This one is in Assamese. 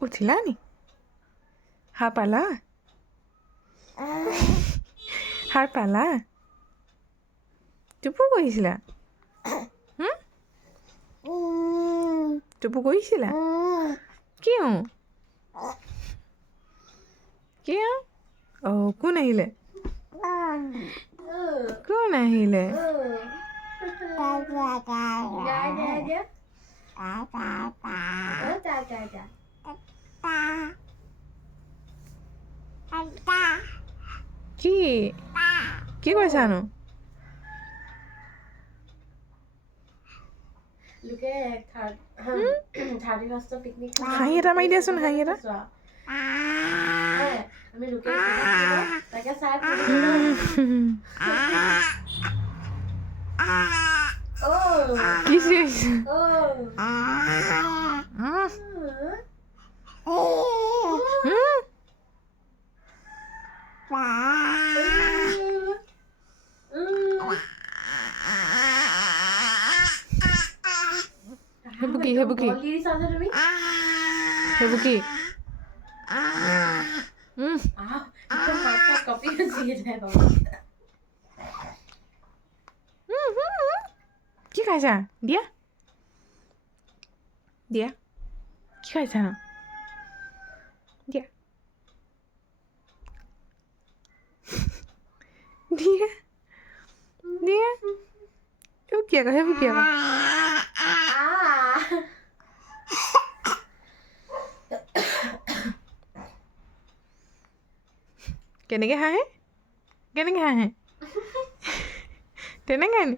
উঠিলা নি সাৰ পালা সাৰ পালা টুপু কৰিছিলা টুপু কৰিছিলা কিয় কিয় অঁ কোন আহিলে কোন আহিলে কি কি কৈছানো হাঁহি এটা মাৰি দিয়াচোন হাঁহি এটা কি চিঞৰিছে সেইবোৰ কি সেইবোৰ কি সেইবোৰ কি কি খাইছা দিয়া দিয়া কি খাইছা ন দিয়া দিয়া দিয়া সেইবোৰ কি আকৌ সেইবোৰ কি আকৌ কেনেকৈ হাঁহে কেনেকৈ হাঁহে তেনেকৈ নি